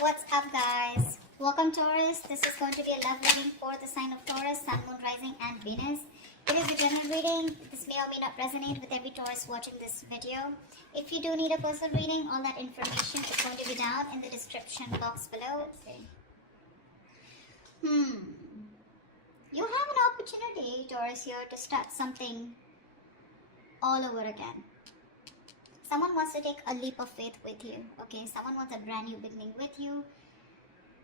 What's up, guys? Welcome, Taurus. This is going to be a love reading for the sign of Taurus, Sun, Moon, Rising, and Venus. It is a general reading. This may or may not resonate with every Taurus watching this video. If you do need a personal reading, all that information is going to be down in the description box below. Let's see. You have an opportunity, Taurus, here to start something all over again. Someone wants to take a leap of faith with you, okay? Someone wants a brand new beginning with you.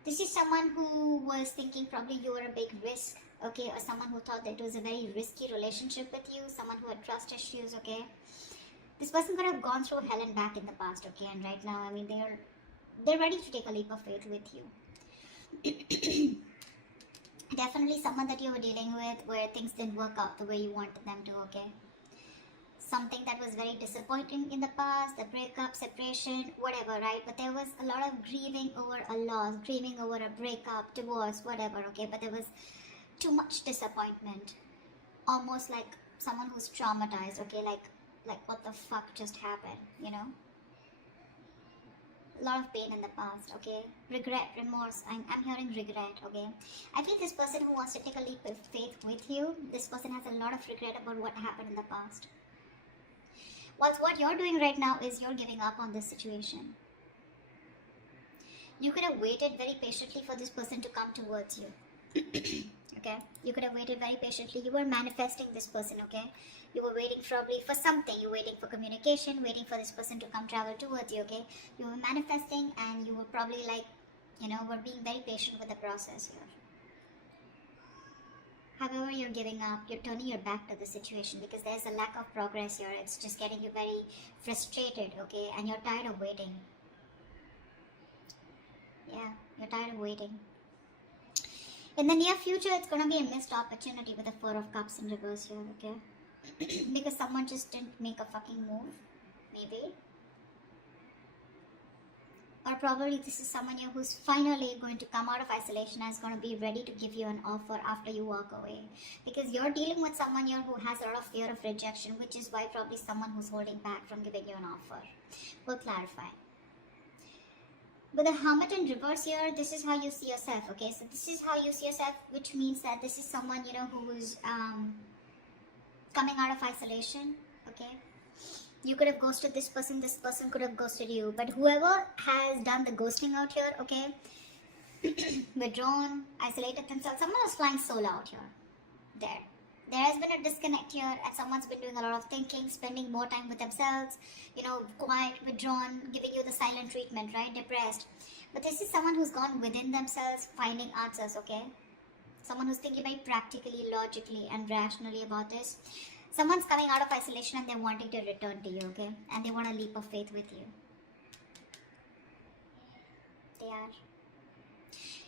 This is someone who was thinking probably you were a big risk, okay? Or someone who thought that it was a very risky relationship with you. Someone who had trust issues, okay? This person could have gone through hell and back in the past, okay? And right now, I mean, they're ready to take a leap of faith with you. Definitely someone that you were dealing with where things didn't work out the way you wanted them to, okay? Something that was very disappointing in the past, a breakup, separation, whatever, right? But there was a lot of grieving over a loss, grieving over a breakup, divorce, whatever, okay? But there was too much disappointment. Almost like someone who's traumatized, okay? Like what the fuck just happened, you know? A lot of pain in the past, okay? Regret, remorse, I'm hearing regret, okay? I feel this person who wants to take a leap of faith with you, this person has a lot of regret about what happened in the past. Whilst what you're doing right now is you're giving up on this situation. You could have waited very patiently for this person to come towards you. Okay? You could have waited very patiently. You were manifesting this person, okay? You were waiting probably for something. You were waiting for communication, waiting for this person to come travel towards you, okay? You were manifesting and you were probably like, were being very patient with the process here. However, you're giving up, you're turning your back to the situation because there's a lack of progress here. It's just getting you very frustrated, okay? And you're tired of waiting. Yeah, you're tired of waiting. In the near future, it's going to be a missed opportunity with the Four of Cups in reverse here, okay? Because someone just didn't make a fucking move, maybe. Or probably this is someone here who's finally going to come out of isolation and is going to be ready to give you an offer after you walk away. Because you're dealing with someone here who has a lot of fear of rejection, which is why probably someone who's holding back from giving you an offer. We'll clarify. With the Hermit in reverse here, this is how you see yourself, okay? So this is how you see yourself, which means that this is someone, who is coming out of isolation, okay? You could have ghosted this person could have ghosted you. But whoever has done the ghosting out here, okay, withdrawn, isolated themselves, someone is flying solo out here. There has been a disconnect here and someone's been doing a lot of thinking, spending more time with themselves, quiet, withdrawn, giving you the silent treatment, right, depressed. But this is someone who's gone within themselves, finding answers, okay? Someone who's thinking very practically, logically, and rationally about this. Someone's coming out of isolation and they're wanting to return to you, okay? And they want a leap of faith with you. They are.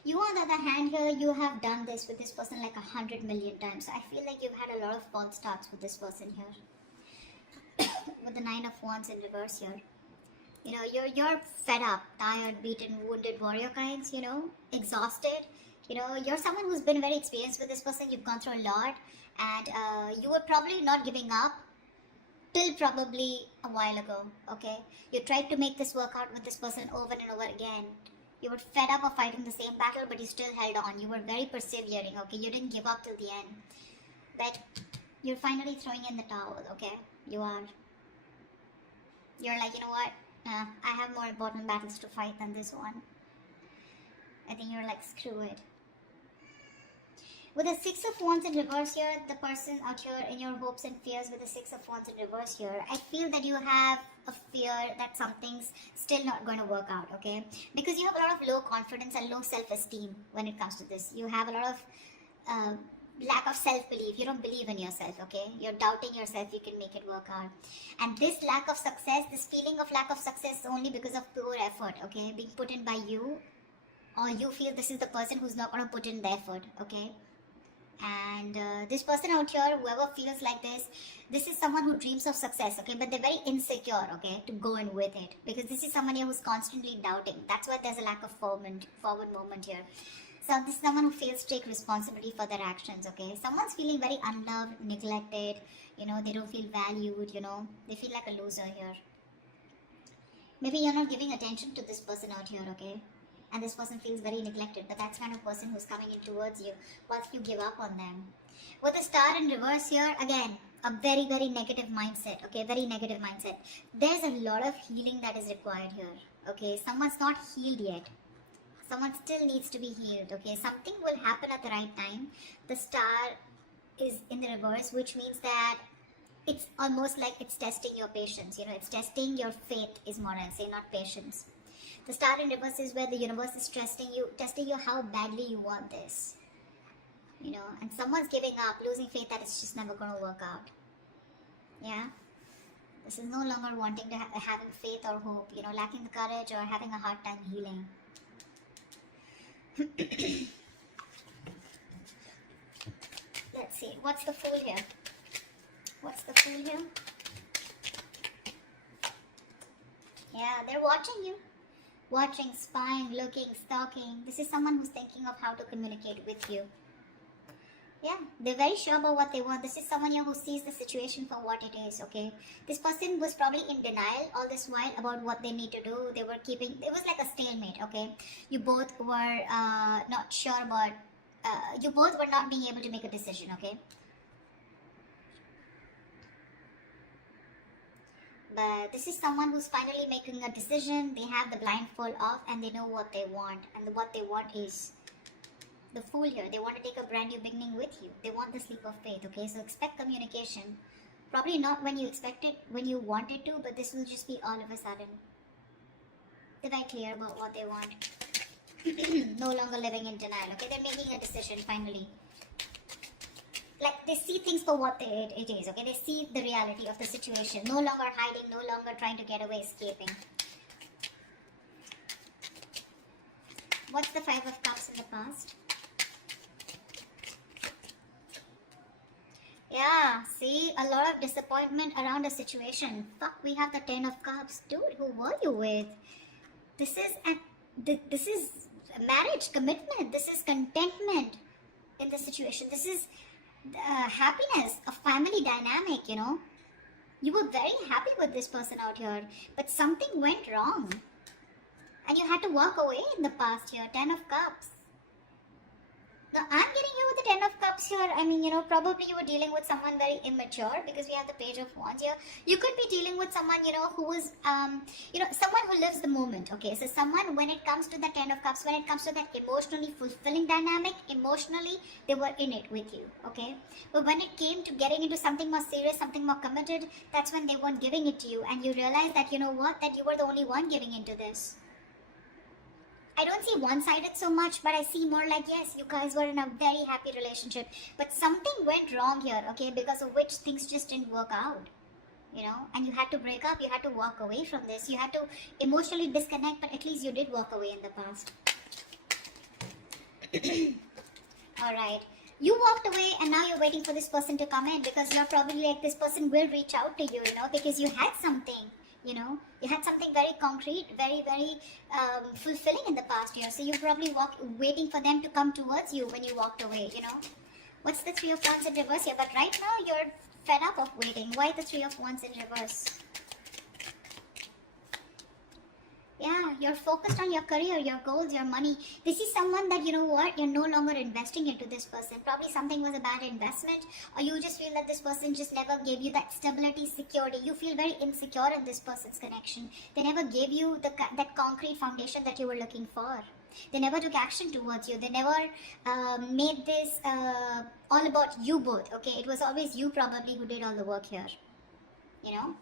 You, on the other hand, here, you have done this with this person like 100 million times. So I feel like you've had a lot of false starts with this person here. With the Nine of Wands in reverse here. You're fed up, tired, beaten, wounded warrior kinds, exhausted. You're someone who's been very experienced with this person. You've gone through a lot. And you were probably not giving up till probably a while ago, okay? You tried to make this work out with this person over and over again. You were fed up of fighting the same battle, but you still held on. You were very persevering, okay? You didn't give up till the end. But you're finally throwing in the towel, okay? You are. You're like, you know what? I have more important battles to fight than this one. I think you're like, screw it. With the Six of Wands in reverse here, the person out here in your hopes and fears with the Six of Wands in reverse here, I feel that you have a fear that something's still not going to work out, okay? Because you have a lot of low confidence and low self-esteem when it comes to this. You have a lot of lack of self-belief. You don't believe in yourself, okay? You're doubting yourself you can make it work out. And this lack of success, this feeling of lack of success is only because of poor effort, okay? Being put in by you, or you feel this is the person who's not going to put in the effort, okay? And this person out here, whoever feels like this is someone who dreams of success, okay? But they're very insecure, okay, to go in with it. Because this is someone here who's constantly doubting. That's why there's a lack of forward movement here. So this is someone who fails to take responsibility for their actions, okay? Someone's feeling very unloved, neglected, they don't feel valued, they feel like a loser here. Maybe you're not giving attention to this person out here, okay? and this person feels very neglected, but that's kind of person who's coming in towards you once you give up on them. With the star in reverse here, again, a very, very negative mindset, okay, very negative mindset. There's a lot of healing that is required here, okay. Someone's not healed yet. Someone still needs to be healed, okay. Something will happen at the right time. The star is in the reverse, which means that it's almost like it's testing your patience, you know, it's testing your faith is more, I'll say, not patience. The star in reverse is where the universe is testing you how badly you want this, you know, and someone's giving up, losing faith that it's just never going to work out. Yeah, this is no longer wanting to having faith or hope, you know, lacking the courage or having a hard time healing. Let's see, what's the Fool here? What's the Fool here? Yeah, they're watching you. Watching, spying, looking, stalking. This is someone who's thinking of how to communicate with you. Yeah, they're very sure about what they want. This is someone here who sees the situation for what it is, okay? This person was probably in denial all this while about what they need to do. They were keeping, it was like a stalemate, okay? You both were not sure about, you both were not being able to make a decision, okay? But this is someone who's finally making a decision. They have the blindfold off and they know what they want. And what they want is the Fool here. They want to take a brand new beginning with you. They want the leap of faith, okay? So expect communication. Probably not when you expect it, when you want it to, but this will just be all of a sudden. They're very clear about what they want. No longer living in denial, okay? They're making a decision finally. Like, they see things for what it is, okay? They see the reality of the situation. No longer hiding, no longer trying to get away, escaping. What's the Five of Cups in the past? Yeah, see, a lot of disappointment around a situation. Fuck, we have the 10 of Cups. Dude, who were you with? This is marriage, commitment. This is contentment in the situation. This is happiness, a family dynamic, you know. You were very happy with this person out here, but something went wrong and you had to walk away in the past here. 10 of Cups. Now I'm getting here with the 10 of Cups here. I mean, you know, probably you were dealing with someone very immature because we have the Page of Wands here. You could be dealing with someone, you know, who is, you know, someone who lives the moment, okay? So someone, when it comes to the 10 of Cups, when it comes to that emotionally fulfilling dynamic, emotionally, they were in it with you, okay? But when it came to getting into something more serious, something more committed, that's when they weren't giving it to you. And you realize that, you know what, that you were the only one giving into this. I don't see one-sided so much, but I see more like, yes, you guys were in a very happy relationship, but something went wrong here, okay, because of which things just didn't work out, you know, and you had to break up, you had to walk away from this, you had to emotionally disconnect, but at least you did walk away in the past. Alright, you walked away and now you're waiting for this person to come in because you're probably like, this person will reach out to you, you know, because you had something. You know, you had something very concrete, very, very fulfilling in the past year. So you're probably waiting for them to come towards you when you walked away, you know. What's the Three of Wands in reverse here? But right now you're fed up of waiting. Why the Three of Wands in reverse? Yeah, you're focused on your career, your goals, your money. This is someone that, you know what, you're no longer investing into this person. Probably something was a bad investment, or you just feel that this person just never gave you that stability, security. You feel very insecure in this person's connection. They never gave you that concrete foundation that you were looking for. They never took action towards you. They never made this all about you both, okay? It was always you probably who did all the work here, you know?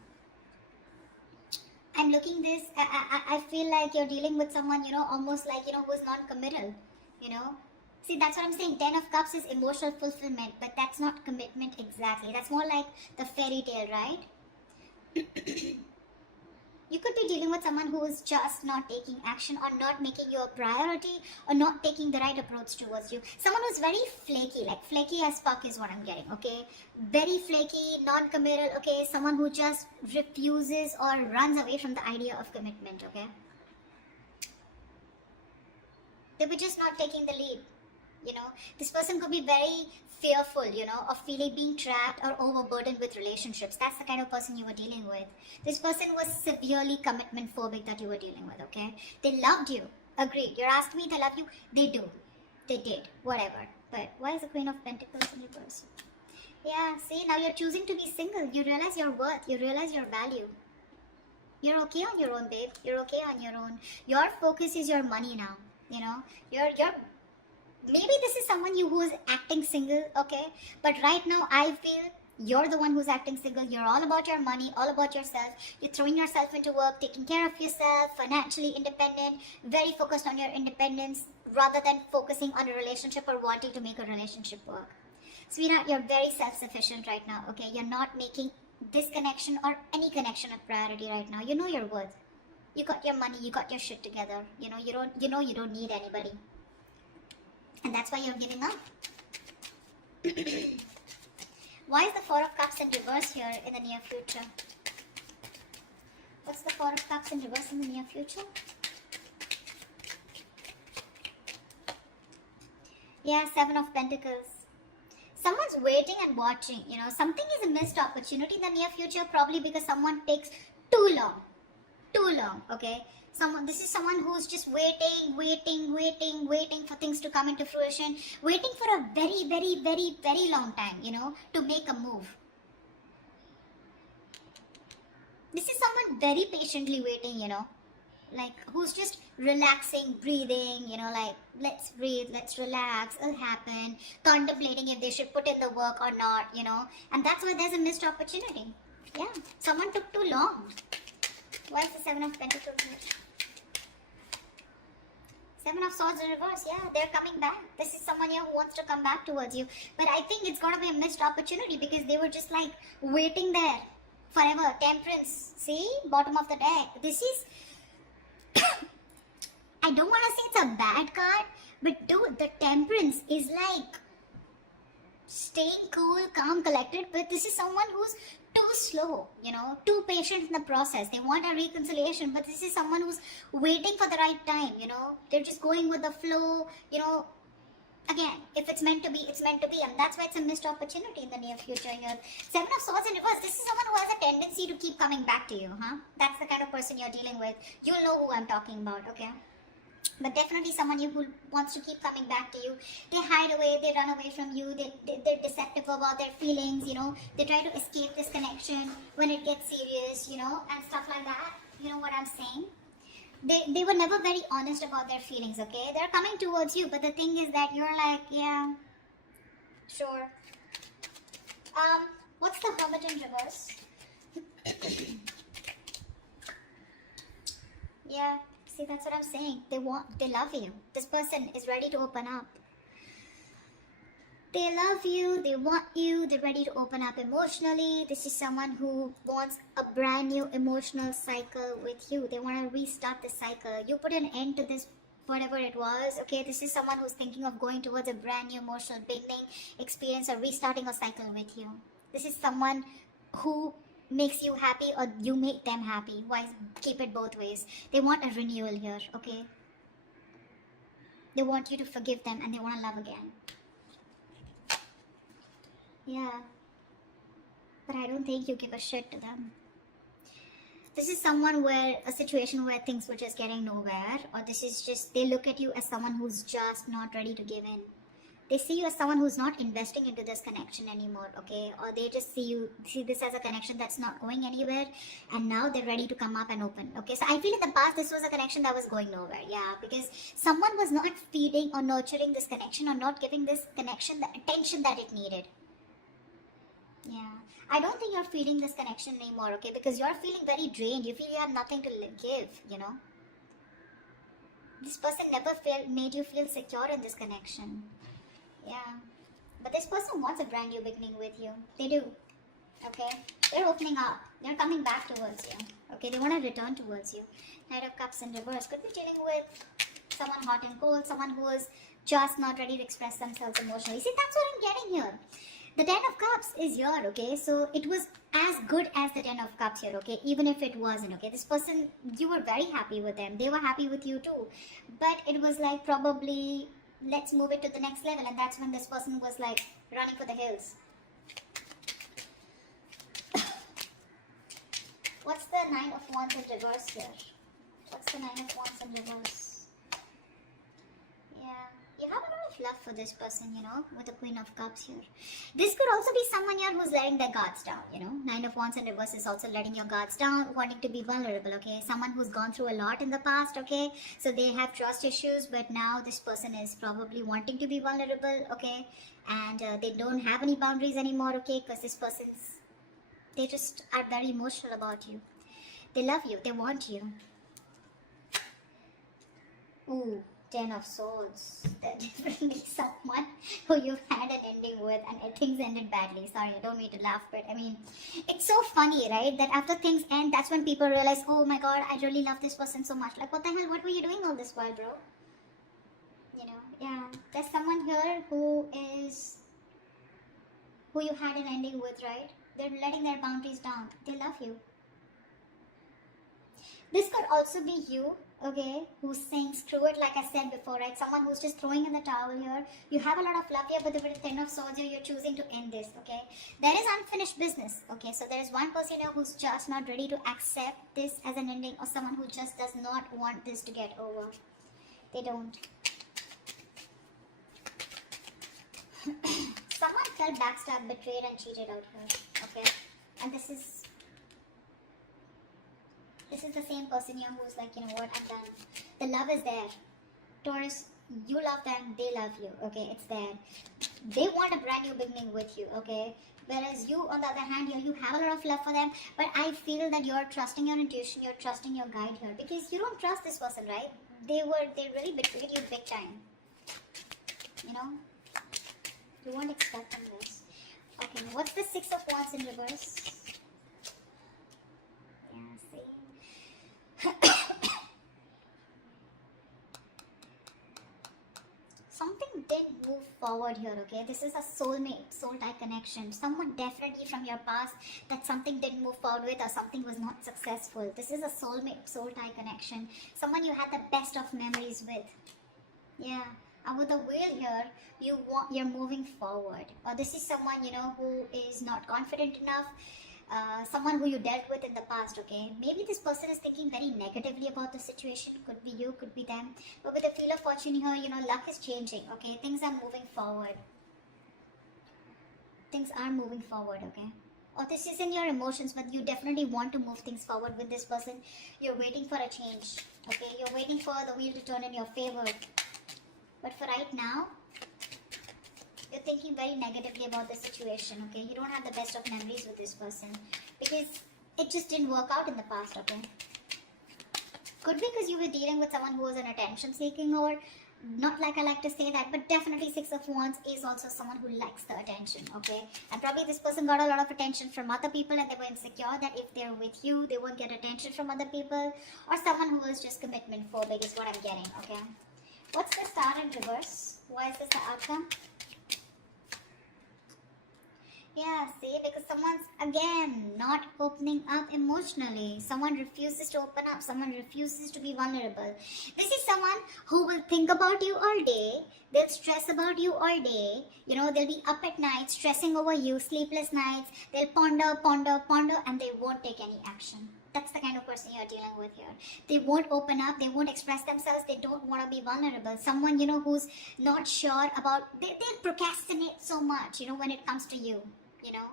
I'm looking this, I feel like you're dealing with someone, you know, almost like, you know, who's non-committal, you know. See, that's what I'm saying. 10 of Cups is emotional fulfillment, but that's not commitment exactly. That's more like the fairy tale, right? You could be dealing with someone who is just not taking action or not making you a priority or not taking the right approach towards you. Someone who's very flaky, like flaky as fuck is what I'm getting, okay? Very flaky, non-committal, okay? Someone who just refuses or runs away from the idea of commitment, okay? They were just not taking the lead, you know? This person could be very fearful, you know, of feeling being trapped or overburdened with relationships. That's the kind of person you were dealing with. This person was severely commitment phobic that you were dealing with, okay? They loved you, Agreed. You're asking me to love you. They do. They did. Whatever. But why is the Queen of Pentacles in reverse? Yeah, see, now you're choosing to be single. You realize your worth. You realize your value. You're okay on your own, babe. You're okay on your own. Your focus is your money now. You know, you're maybe this is someone who is acting single, okay? But right now, I feel you're the one who's acting single. You're all about your money, all about yourself. You're throwing yourself into work, taking care of yourself, financially independent, very focused on your independence rather than focusing on a relationship or wanting to make a relationship work. Sweetheart, you're very self-sufficient right now, okay? You're not making this connection or any connection a priority right now. You know your worth. You got your money, you got your shit together. You know you don't need anybody. And that's why you're giving up. Why is the Four of Cups in reverse here in the near future? What's the Four of Cups in reverse in the near future? Yeah, Seven of Pentacles. Someone's waiting and watching, you know. Something is a missed opportunity in the near future, probably because someone takes too long, okay? This is someone who's just waiting for things to come into fruition, waiting for a very long time, you know, to make a move. This is someone very patiently waiting, you know, like who's just relaxing, breathing, you know, like let's breathe, let's relax, it'll happen, contemplating if they should put in the work or not, you know, and that's why there's a missed opportunity. Yeah, someone took too long. Why is the Seven of Pentacles here? Seven of Swords in reverse. Yeah, they're coming back. This is someone here who wants to come back towards you. But I think it's going to be a missed opportunity because they were just like waiting there forever. Temperance. See? Bottom of the deck. This is... I don't want to say it's a bad card. But dude, the Temperance is like staying cool, calm, collected. But this is someone who's too slow, you know, too patient in the process. They want a reconciliation, but this is someone who's waiting for the right time, you know. They're just going with the flow, you know. Again, if it's meant to be, it's meant to be, and that's why it's a missed opportunity in the near future here. Seven of Swords in reverse. This is someone who has a tendency to keep coming back to you, huh? That's the kind of person you're dealing with. You'll know who I'm talking about, okay? But definitely someone who wants to keep coming back to you. They hide away, they run away from you, they're deceptive about their feelings, you know. They try to escape this connection when it gets serious, you know, and stuff like that. You know what I'm saying? They were never very honest about their feelings, okay? They're coming towards you, but the thing is that you're like, yeah, sure. What's the Hermit in reverse? Yeah. See, that's what I'm saying. They love you. This person is ready to open up. They love you, they want you, they're ready to open up emotionally. This is someone who wants a brand new emotional cycle with you. They want to restart the cycle. You put an end to this, whatever it was, okay? This is someone who's thinking of going towards a brand new emotional beginning, experience, or restarting a cycle with you. This is someone who makes you happy or you make them happy. Why keep it both ways? They want a renewal here, okay? They want you to forgive them and they want to love again. Yeah. But I don't think you give a shit to them. This is someone where, a situation where things were just getting nowhere, or this is just, they look at you as someone who's just not ready to give in. They see you as someone who's not investing into this connection anymore, okay? Or they just see this as a connection that's not going anywhere, and now they're ready to come up and open, okay? So I feel in the past this was a connection that was going nowhere, yeah, because someone was not feeding or nurturing this connection or not giving this connection the attention that it needed. Yeah, I don't think you're feeding this connection anymore, okay? Because you're feeling very drained. You feel you have nothing to give, you know? This person never made you feel secure in this connection. Yeah, but this person wants a brand new beginning with you. They do, okay? They're opening up. They're coming back towards you, okay? They want to return towards you. Knight of Cups in reverse. Could be dealing with someone hot and cold, someone who is just not ready to express themselves emotionally. See, that's what I'm getting here. The 10 of Cups is here, okay? So it was as good as the 10 of Cups here, okay? Even if it wasn't, okay? This person, you were very happy with them. They were happy with you too. But it was like probably, let's move it to the next level. And that's when this person was like running for the hills. What's the 9 of Wands in reverse here? What's the 9 of Wands in reverse? for this person, you know, with the Queen of Cups here. This could also be someone here who's letting their guards down, you know. Nine of Wands in reverse is also letting your guards down, wanting to be vulnerable, okay. Someone who's gone through a lot in the past, okay. So they have trust issues, but now this person is probably wanting to be vulnerable, okay. And they don't have any boundaries anymore, okay, because this person's, they just are very emotional about you. They love you, they want you. Ooh, 10 of Swords. That's definitely someone who you've had an ending with and things ended badly. Sorry, I don't mean to laugh, but I mean, it's so funny, right? That after things end, that's when people realize, oh my god, I really love this person so much. Like, what the hell, what were you doing all this while, bro? You know, yeah. There's someone here who you had an ending with, right? They're letting their boundaries down. They love you. This could also be you, okay, who's saying screw it, like I said before, right? Someone who's just throwing in the towel here. You have a lot of love here, but with the 10 of Swords here, you're choosing to end this, okay? There is unfinished business, okay? So there is one person here who's just not ready to accept this as an ending, or someone who just does not want this to get over. They don't. Someone felt backstabbed, betrayed and cheated out here, okay? And this is the same person here who's like, you know what, I'm done. The love is there. Taurus, you love them, they love you, okay? It's there. They want a brand new beginning with you, okay? Whereas you, on the other hand, here, you have a lot of love for them, but I feel that you're trusting your intuition, you're trusting your guide here, because you don't trust this person, right? They really betrayed you big time. You know? You weren't expecting this. Okay, what's the 6 of Wands in reverse? Something did move forward here, okay? This is a soulmate, soul tie connection. Someone definitely from your past that something didn't move forward with, or something was not successful. This is a soulmate, soul tie connection. Someone you had the best of memories with. Yeah. And with the wheel here, you're moving forward. Or this is someone, you know, who is not confident enough. Someone who you dealt with in the past, okay? Maybe this person is thinking very negatively about the situation. Could be you, could be them. But with the Wheel of Fortune here, you know, luck is changing, okay? Things are moving forward. Things are moving forward, okay? Or this is in your emotions, but you definitely want to move things forward with this person. You're waiting for a change, okay? You're waiting for the wheel to turn in your favor. But for right now, you're thinking very negatively about the situation, okay? You don't have the best of memories with this person because it just didn't work out in the past, okay? Could be because you were dealing with someone who was an attention seeking, or not like I like to say that, but definitely 6 of Wands is also someone who likes the attention, okay? And probably this person got a lot of attention from other people and they were insecure that if they're with you, they won't get attention from other people, or someone who is just commitment phobic is what I'm getting, okay? What's the Star in reverse? Why is this the outcome? Yeah, see, because someone's, again, not opening up emotionally. Someone refuses to open up. Someone refuses to be vulnerable. This is someone who will think about you all day. They'll stress about you all day. You know, they'll be up at night, stressing over you, sleepless nights. They'll ponder, and they won't take any action. That's the kind of person you're dealing with here. They won't open up. They won't express themselves. They don't want to be vulnerable. Someone, you know, who's not sure about... They'll procrastinate so much, you know, when it comes to you. You know,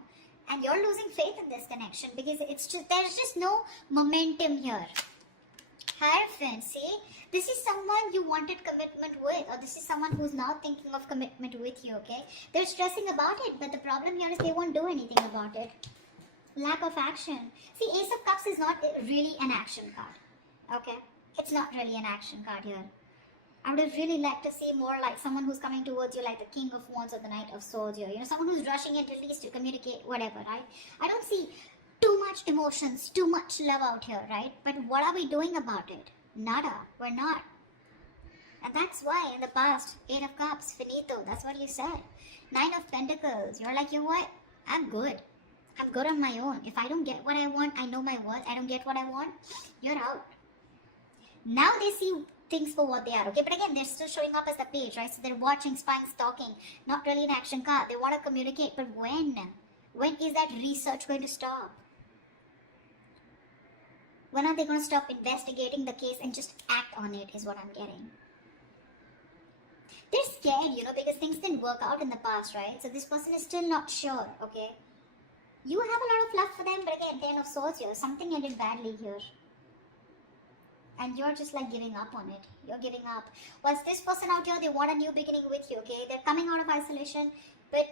and you're losing faith in this connection because there's just no momentum here. Hierophant, see, this is someone you wanted commitment with, or this is someone who's now thinking of commitment with you, okay? They're stressing about it, but the problem here is they won't do anything about it. Lack of action. See, Ace of Cups is not really an action card, okay? It's not really an action card here. I would have really liked to see more like someone who's coming towards you like the King of Wands or the Knight of Swords here. You know, someone who's rushing in at least to communicate, whatever, right? I don't see too much emotions, too much love out here, right? But what are we doing about it? Nada. We're not. And that's why in the past, 8 of Cups, finito, that's what you said. 9 of Pentacles, you're like, you know what? I'm good. I'm good on my own. If I don't get what I want, I know my worth. I don't get what I want, you're out. Now they see things for what they are, okay? But again, they're still showing up as the page, right? So they're watching, spying, stalking, not really an action card. They want to communicate, but when? When is that research going to stop? When are they going to stop investigating the case and just act on it is what I'm getting. They're scared, you know, because things didn't work out in the past, right? So this person is still not sure, okay? You have a lot of love for them, but again, Ten of Swords here. Something ended badly here. And you're just like giving up on it. You're giving up. Whilst this person out here, they want a new beginning with you, okay? They're coming out of isolation, but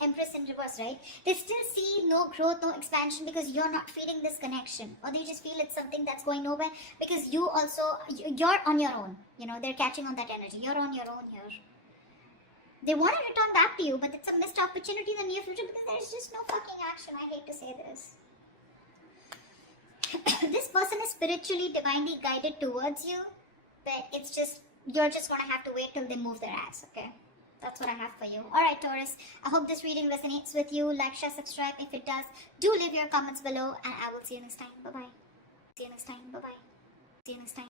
Empress in reverse, right? They still see no growth, no expansion because you're not feeling this connection. Or they just feel it's something that's going nowhere because you also, you're on your own. You know, they're catching on that energy. You're on your own here. They want to return back to you, but it's a missed opportunity in the near future because there's just no fucking action. I hate to say this. This person is spiritually, divinely guided towards you, but it's just, you're just going to have to wait till they move their ass, okay? That's what I have for you. Alright, Taurus, I hope this reading resonates with you. Like, share, subscribe. If it does, do leave your comments below, and I will see you next time. Bye-bye. See you next time. Bye-bye. See you next time.